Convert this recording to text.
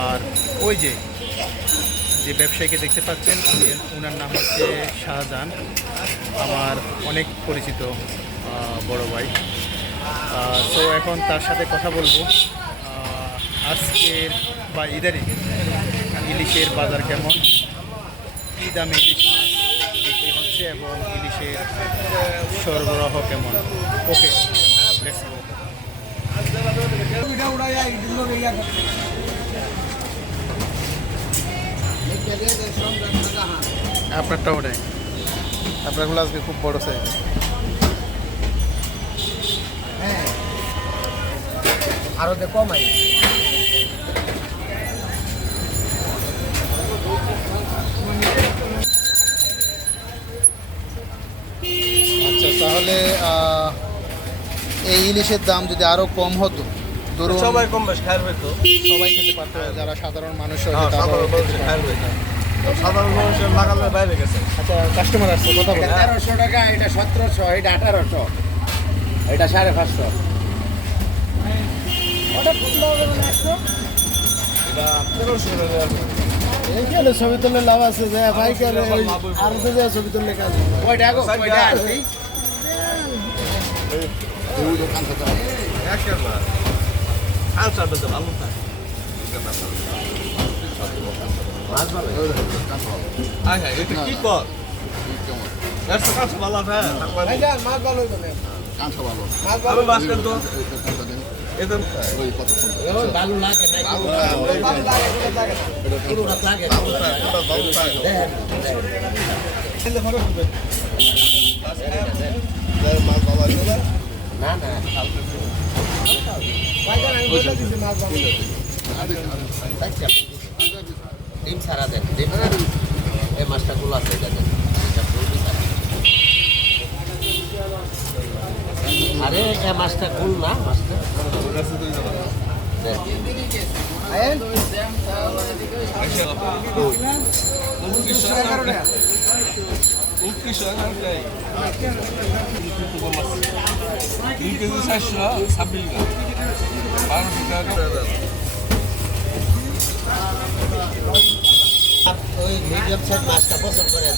আর ওই যে যে ব্যবসায়ীকে দেখতে পাচ্ছেন ওনার নাম হচ্ছে শাহজাহান, আমার অনেক পরিচিত বড় ভাই। তো এখন তার সাথে কথা বলব। আজকের বা ইদারিং ইলিশের বাজার কেমন? কী দামে ইলিশ বিক্রি হচ্ছে এবং ইলিশের সরবরাহ কেমন? ওকে আপনারটা ওটাই আপনারগুলো আজকে খুব বড় সাইজ হ্যাঁ আরও দে কমাই। আচ্ছা তাহলে এই ইলিশের দাম যদি আরও কম হতো ধরুন সবাই কম বেশ সবাই খেতে পারতো যারা সাধারণ মানুষ হ্যাঁ, সাধারণ মানুষ সাধারণ মানুষের লাগালে বাইরে গেছে আচ্ছা কাস্টমার আসছে কথা বলে তেরোশো টাকা এটা সতেরোশো এটা আঠারোশো এটা সাড়ে পাঁচশো এইখানে ছবি তুললে লাভ আছে যে বাইকের আর তো যে ছবি তুললে কাজ কয়টা কয়টা আনসার বেঁধে ভালো হ্যাঁ এটা কি কর ভালো। না না আচ্ছা ডিম সারা এই মাছটা গুলো আছে এটা এ মাছটা না মাছটা দেন আয়েন ওই মিডিয়াম সাইজ মাছটা পছন্দ করে